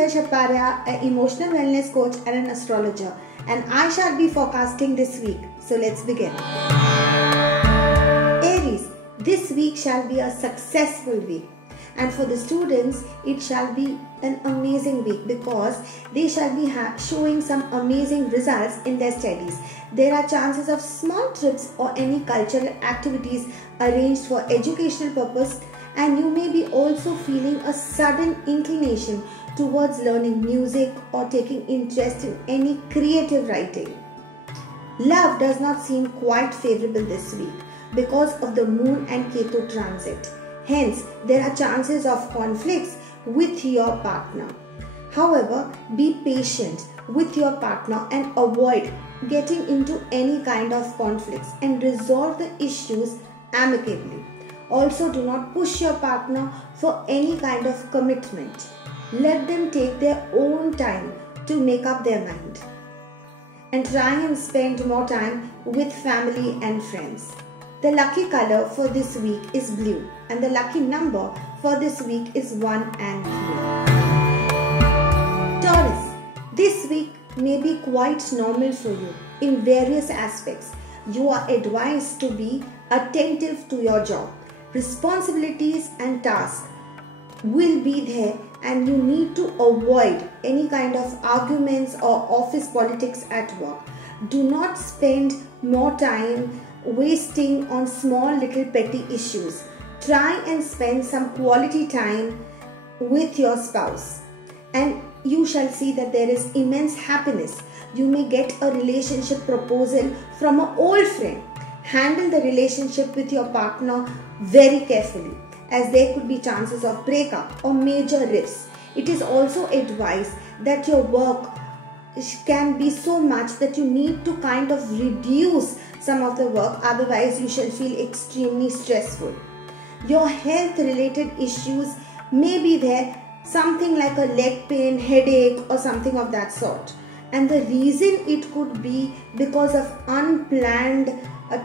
Deepika Shaparia, an emotional wellness coach and an astrologer, and I shall be forecasting this week. So let's begin. Aries, this week shall be a successful week, and for the students it shall be an amazing week because they shall be showing some amazing results in their studies. There are chances of small trips or any cultural activities arranged for educational purpose, and you may be also feeling a sudden inclination towards learning music or taking interest in any creative writing. Love does not seem quite favorable this week because of the Moon and Ketu transit. Hence, there are chances of conflicts with your partner. However, be patient with your partner and avoid getting into any kind of conflicts and resolve the issues amicably. Also, do not push your partner for any kind of commitment. Let them take their own time to make up their mind. And try and spend more time with family and friends. The lucky color for this week is blue, and the lucky number for this week is 1 and 3. Taurus, this week may be quite normal for you in various aspects. You are advised to be attentive to your job. Responsibilities and tasks will be there, and you need to avoid any kind of arguments or office politics at work. Do not spend more time wasting on small little petty issues. Try and spend some quality time with your spouse, and you shall see that there is immense happiness. You may get a relationship proposal from an old friend. Handle the relationship with your partner very carefully, as there could be chances of breakup or major rifts. It is also advised that your work can be so much that you need to kind of reduce some of the work, otherwise you shall feel extremely stressful. Your health related issues may be there, something like a leg pain, headache or something of that sort. And the reason it could be because of unplanned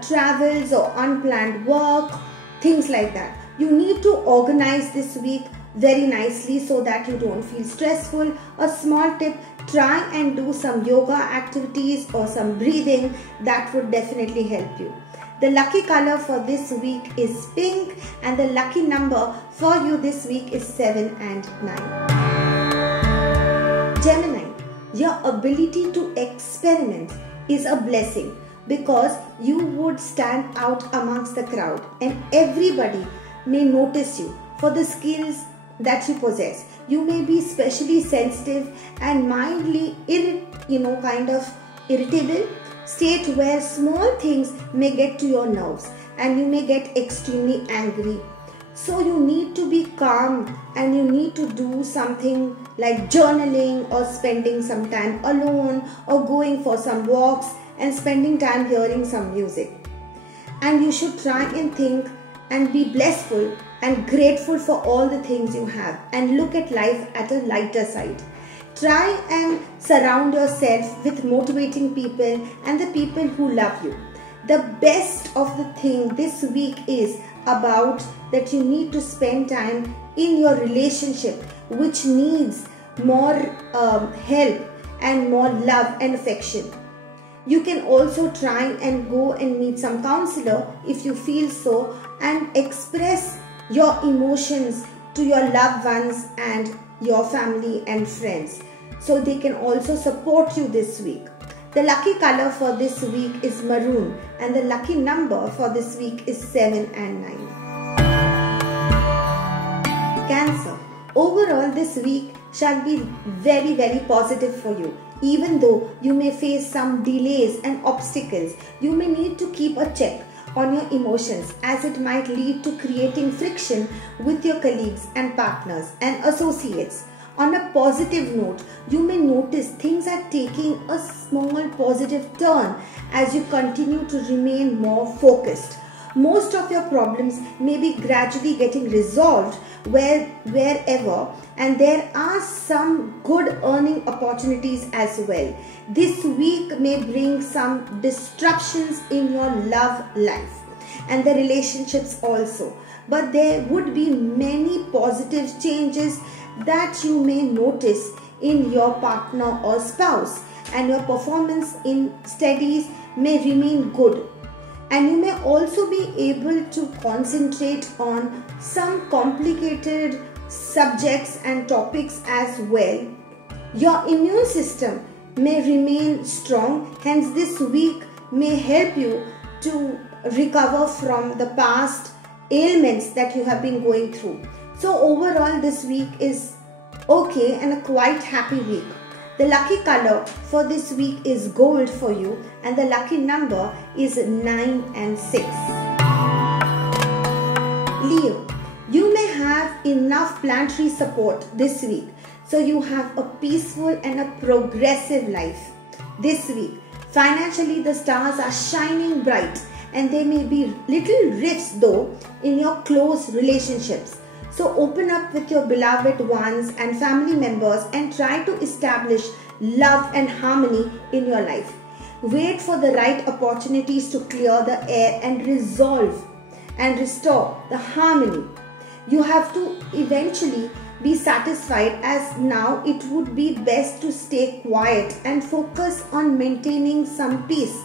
travels or unplanned work, things like that. You need to organize this week very nicely so that you don't feel stressful. A small tip, try and do some yoga activities or some breathing. That would definitely help you. The lucky color for this week is pink, and the lucky number for you this week is 7 and 9. Gemini, your ability to experiment is a blessing because you would stand out amongst the crowd, and everybody may notice you for the skills that you possess. You may be specially sensitive and mildly irritable state where small things may get to your nerves and you may get extremely angry. So you need to be calm, and you need to do something like journaling or spending some time alone or going for some walks and spending time hearing some music. And you should try and think and be blissful and grateful for all the things you have, and look at life at a lighter side. Try and surround yourself with motivating people and the people who love you. The best of the thing this week is about that you need to spend time in your relationship, which needs more help and more love and affection. You can also try and go and meet some counselor if you feel so, and express your emotions to your loved ones and your family and friends, so they can also support you this week. The lucky color for this week is maroon, and the lucky number for this week is 7 and 9. Cancer, overall this week shall be very, very positive for you. Even though you may face some delays and obstacles, you may need to keep a check on your emotions, as it might lead to creating friction with your colleagues and partners and associates. On a positive note, you may notice things are taking a small positive turn as you continue to remain more focused. Most of your problems may be gradually getting resolved wherever, and there are some good earning opportunities as well. This week may bring some disruptions in your love life and the relationships also, but there would be many positive changes that you may notice in your partner or spouse, and your performance in studies may remain good. And you may also be able to concentrate on some complicated subjects and topics as well. Your immune system may remain strong, hence this week may help you to recover from the past ailments that you have been going through. So overall this week is okay and a quite happy week. The lucky color for this week is gold for you, and the lucky number is 9 and 6. Leo, you may have enough planetary support this week, so you have a peaceful and a progressive life this week. Financially, the stars are shining bright, and there may be little rifts though in your close relationships. So open up with your beloved ones and family members and try to establish love and harmony in your life. Wait for the right opportunities to clear the air and resolve and restore the harmony. You have to eventually be satisfied, as now it would be best to stay quiet and focus on maintaining some peace.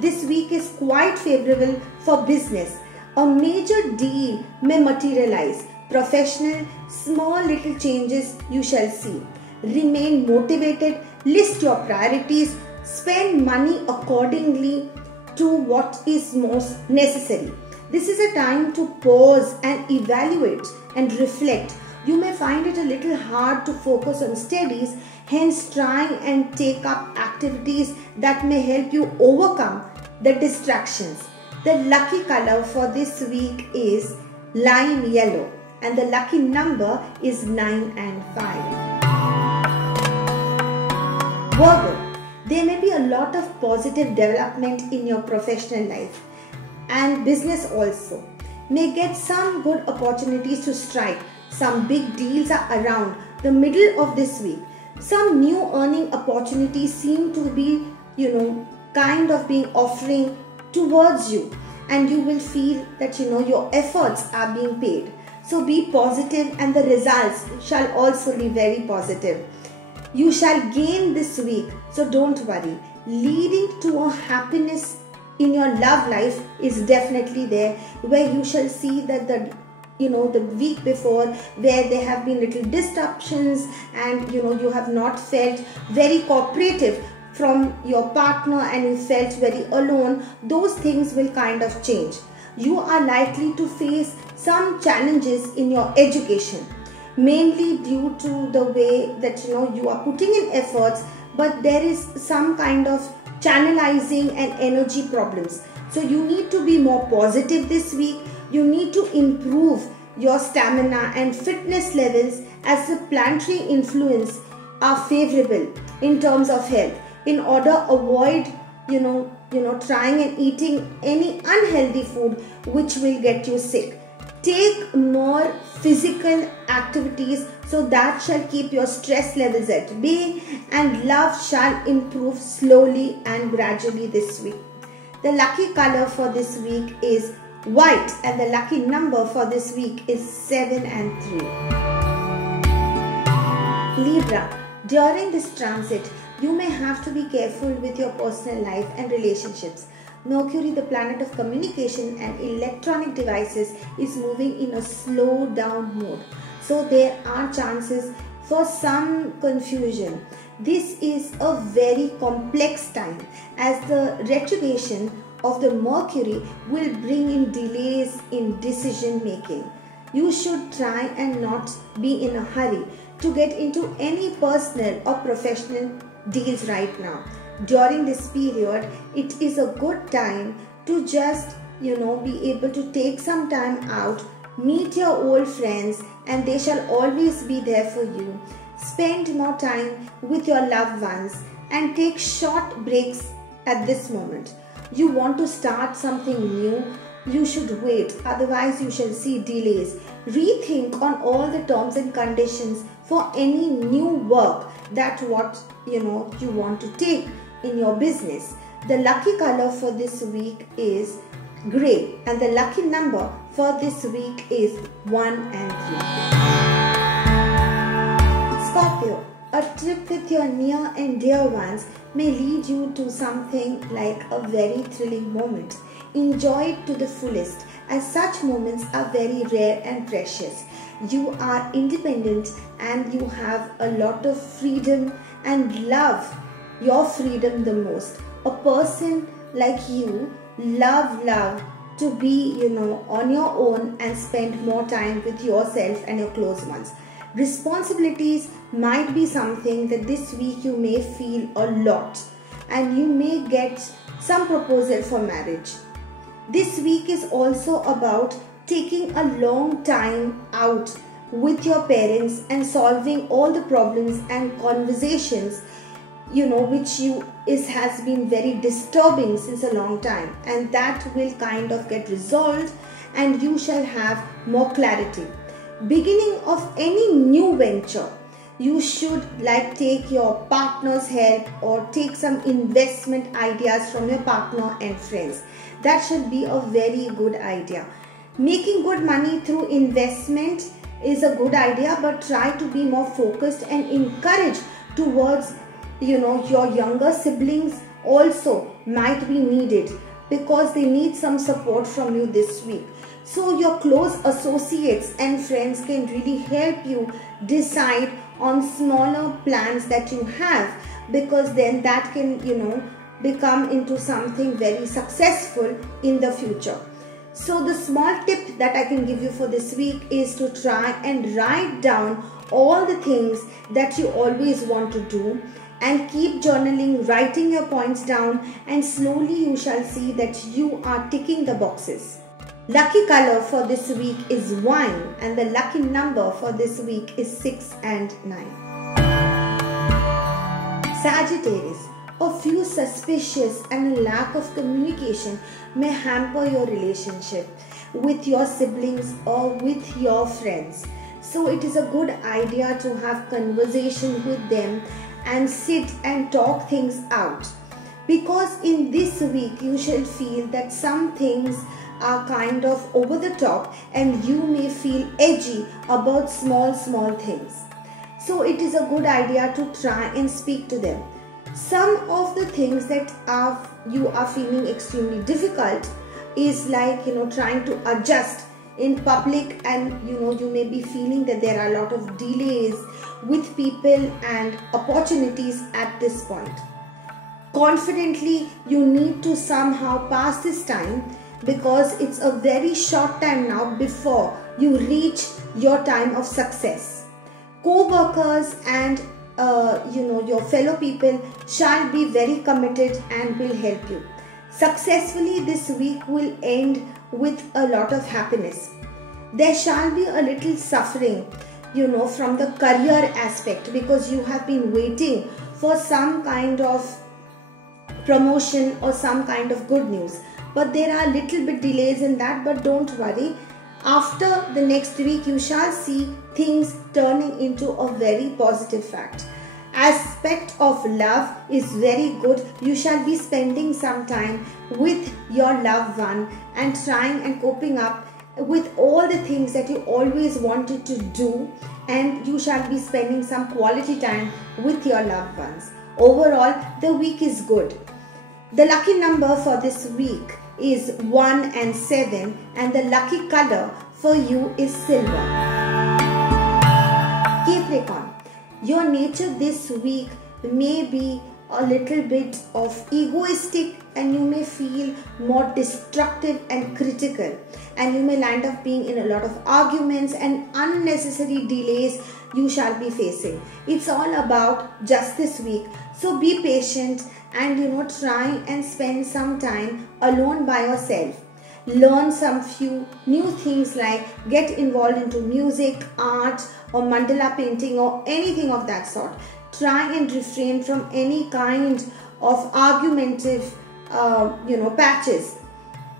This week is quite favorable for business. A major deal may materialize. Professional, small little changes you shall see. Remain motivated, list your priorities, spend money accordingly to what is most necessary. This is a time to pause and evaluate and reflect. You may find it a little hard to focus on studies, hence try and take up activities that may help you overcome the distractions. The lucky color for this week is lime yellow, and the lucky number is 9 and 5. Virgo, there may be a lot of positive development in your professional life, and business also may get some good opportunities to strike. Some big deals are around the middle of this week. Some new earning opportunities seem to be, kind of being offering towards you, and you will feel that, your efforts are being paid. So be positive, and the results shall also be very positive. You shall gain this week, so don't worry. Leading to a happiness in your love life is definitely there, where you shall see that the week before, where there have been little disruptions and you have not felt very cooperative from your partner and you felt very alone, those things will kind of change. You are likely to face some challenges in your education, mainly due to the way that you are putting in efforts, but there is some kind of channelizing and energy problems. So you need to be more positive this week. You need to improve your stamina and fitness levels, as the planetary influence are favorable in terms of health, in order avoid trying and eating any unhealthy food which will get you sick. Take more physical activities, so that shall keep your stress levels at bay, and love shall improve slowly and gradually this week. The lucky color for this week is white, and the lucky number for this week is 7 and 3. Libra, during this transit, you may have to be careful with your personal life and relationships. Mercury, the planet of communication and electronic devices, is moving in a slow down mode. So there are chances for some confusion. This is a very complex time, as the retrogression of the Mercury will bring in delays in decision making. You should try and not be in a hurry to get into any personal or professional deals right now. During this period, it is a good time to just be able to take some time out, meet your old friends, and they shall always be there for you. Spend more time with your loved ones and take short breaks at this moment. You want to start something new, you should wait, otherwise you shall see delays. Rethink on all the terms and conditions for any new work that you want to take in your business. The lucky color for this week is grey, and the lucky number for this week is 1 and 3. Scorpio, A trip with your near and dear ones may lead you to something like a very thrilling moment. Enjoy it to the fullest, as such moments are very rare and precious. You are independent and you have a lot of freedom and love your freedom the most. A person like you love to be, on your own and spend more time with yourself and your close ones. Responsibilities might be something that this week you may feel a lot, and you may get some proposal for marriage. This week is also about taking a long time out with your parents and solving all the problems and conversations which has been very disturbing since a long time, and that will kind of get resolved and you shall have more clarity. Beginning of any new venture, you should take your partner's help or take some investment ideas from your partner and friends. That should be a very good idea. Making good money through investment is a good idea, but try to be more focused and encourage towards your younger siblings also might be needed, because they need some support from you this week. So your close associates and friends can really help you decide on smaller plans that you have, because then that can become into something very successful in the future. So the small tip that I can give you for this week is to try and write down all the things that you always want to do, and keep journaling, writing your points down, and slowly you shall see that you are ticking the boxes. Lucky color for this week is wine, and the lucky number for this week is 6 and 9. Sagittarius, a few suspicious and a lack of communication may hamper your relationship with your siblings or with your friends. So it is a good idea to have conversation with them and sit and talk things out, because in this week you shall feel that some things are kind of over the top and you may feel edgy about small things. So it is a good idea to try and speak to them. Some of the things that you are feeling extremely difficult is trying to adjust in public, and you may be feeling that there are a lot of delays with people and opportunities at this point. Confidently, you need to somehow pass this time, because it's a very short time now before you reach your time of success. Co-workers and your fellow people shall be very committed and will help you. Successfully, this week will end with a lot of happiness. There shall be a little suffering, from the career aspect, because you have been waiting for some kind of promotion or some kind of good news. But there are little bit delays in that, but don't worry. After the next week, you shall see things turning into a very positive fact. Aspect of love is very good. You shall be spending some time with your loved one and trying and coping up with all the things that you always wanted to do, and you shall be spending some quality time with your loved ones. Overall, the week is good. The lucky number for this week is 1 and 7, and the lucky color for you is silver. Capricorn, your nature this week may be a little bit of egoistic, and you may feel more destructive and critical, and you may land up being in a lot of arguments and unnecessary delays you shall be facing. It's all about just this week. So be patient and try and spend some time alone by yourself. Learn some few new things, like get involved into music, art or mandala painting or anything of that sort. Try and refrain from any kind of argumentative patches.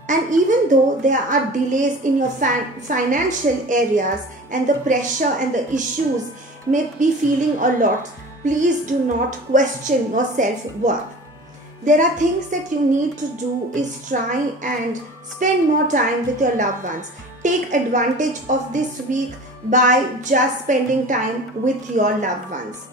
And even though there are delays in your financial areas and the pressure and the issues may be feeling a lot, please do not question your self-worth. There are things that you need to do is try and spend more time with your loved ones. Take advantage of this week by just spending time with your loved ones.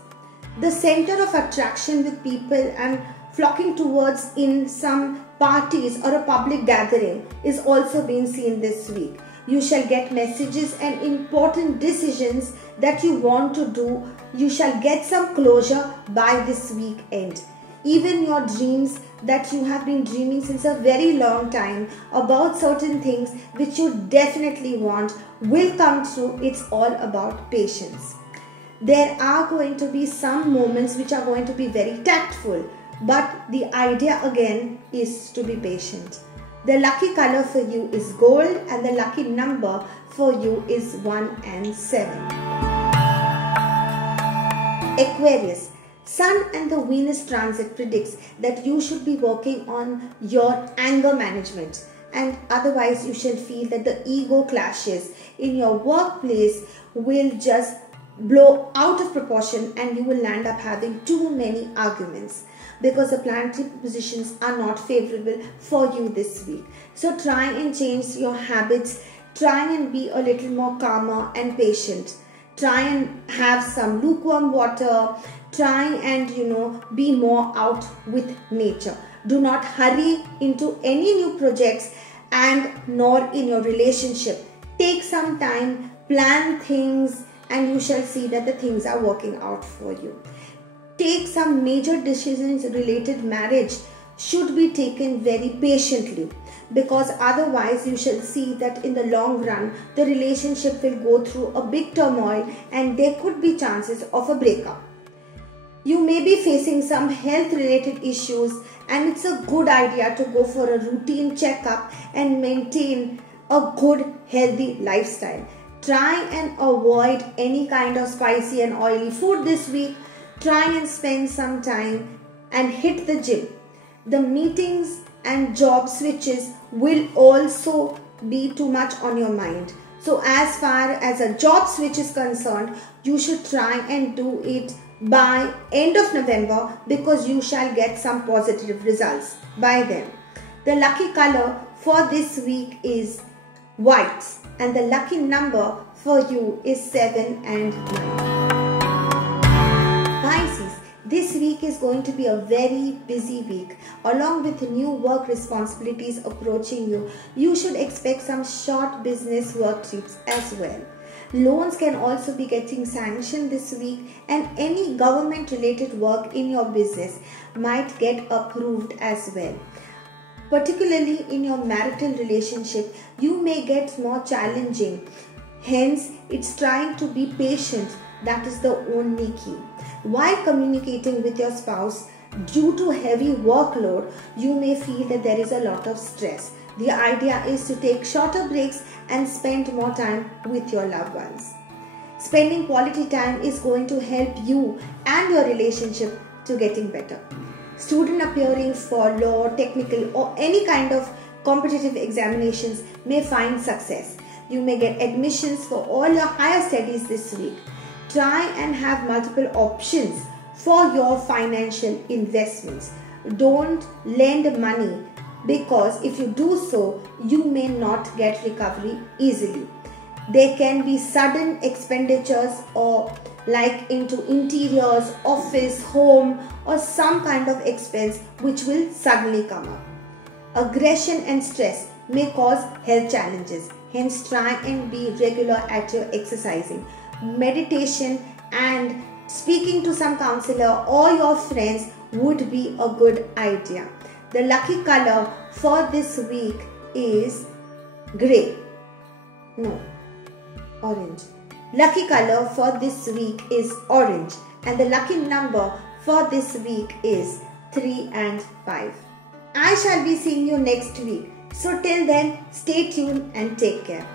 The center of attraction with people and flocking towards in some parties or a public gathering is also being seen this week. You shall get messages and important decisions that you want to do. You shall get some closure by this week end. Even your dreams that you have been dreaming since a very long time about certain things which you definitely want will come true. It's all about patience. There are going to be some moments which are going to be very tactful, but the idea again is to be patient. The lucky color for you is gold and the lucky number for you is 1 and 7. Aquarius. Sun and the Venus transit predicts that you should be working on your anger management, and otherwise you shall feel that the ego clashes in your workplace will just blow out of proportion and you will land up having too many arguments because the planetary positions are not favorable for you this week. So try and change your habits, try and be a little more calmer and patient. Try and have some lukewarm water. Try and be more out with nature. Do not hurry into any new projects and nor in your relationship. Take some time, plan things, and you shall see that the things are working out for you. Take some major decisions related marriage should be taken very patiently, because otherwise you shall see that in the long run the relationship will go through a big turmoil and there could be chances of a breakup. You may be facing some health related issues and it's a good idea to go for a routine checkup and maintain a good healthy lifestyle. Try and avoid any kind of spicy and oily food this week. Try and spend some time and hit the gym. The meetings and job switches will also be too much on your mind. So as far as a job switch is concerned, you should try and do it by end of November because you shall get some positive results by then. The lucky color for this week is white and the lucky number for you is 7 and 9. Pisces. This week is going to be a very busy week. Along with new work responsibilities approaching you, you should expect some short business work trips as well. Loans can also be getting sanctioned this week and any government related work in your business might get approved as well. Particularly in your marital relationship, you may get more challenging. Hence, it's trying to be patient. That is the only key. While communicating with your spouse, due to heavy workload, you may feel that there is a lot of stress. The idea is to take shorter breaks and spend more time with your loved ones. Spending quality time is going to help you and your relationship to getting better. Student appearing for law, technical or any kind of competitive examinations may find success. You may get admissions for all your higher studies this week. Try and have multiple options for your financial investments. Don't lend money because if you do so, you may not get recovery easily. There can be sudden expenditures or like into interiors, office, home or some kind of expense which will suddenly come up. Aggression and stress may cause health challenges. Hence try and be regular at your exercising. Meditation and speaking to some counselor or your friends would be a good idea. The lucky color for this week is grey. No, orange. Lucky color for this week is orange and the lucky number for this week is 3 and 5. I shall be seeing you next week. So till then, stay tuned and take care.